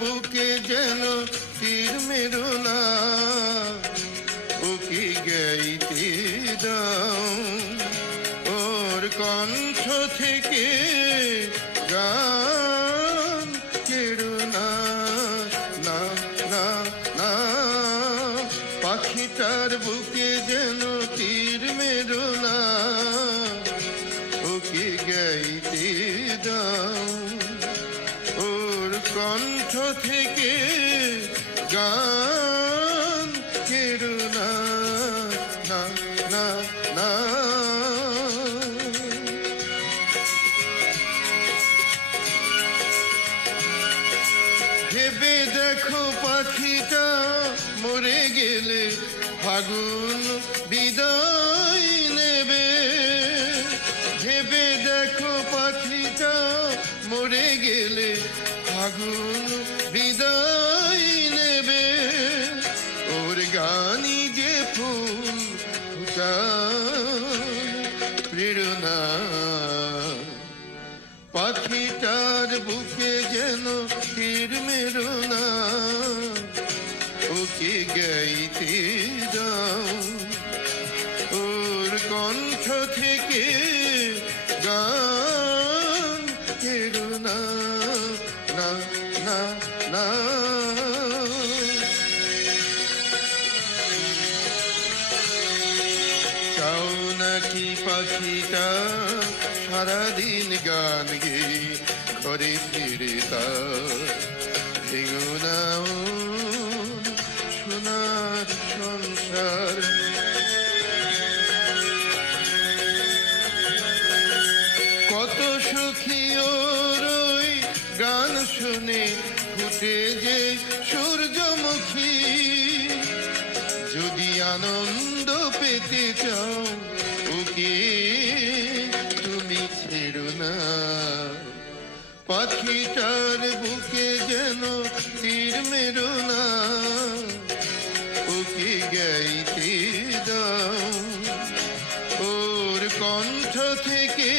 বুকে যেন তীর মেরো না, ওকে গাইতে দাও। ওর কণ্ঠ থেকে গান কেড়ো না, না না না। পাখিটার বুকে যেন তীর মেরো না, ওকে গাইতে দাও। ওর কণ্ঠ থেকে গান কেড়ো না, না না না। ভেবে দেখো পাখিটা মরে গেলে ফাগুন বিদায় নেবে। ভেবে দেখো পাখিটা মরে গেলে ফাগুন বিদায় নেবে। ওর গানি যে ফুল প্রেরণা, পাখিটার বুকে যেন তীর মেরো না, ওকে গাইতে দাও। ওর কণ্ঠ থেকে গান কেড়ো না, না না না। চাও নাকি পাখিটা সারাদিন গান গেয়ে ঘরে ফিরে তার ভেঙো না সোনার সংসার। কত সুখী ওর ওই গান শুনে ফুটে যে সূর্যমুখী। যদি আনন্দ পেতে চাও ওকে তুমি ছেড়ো না। পাখিটার বুকে যেন তীর মেরো না, ওকে গাইতে দাও। ওর কণ্ঠ থেকে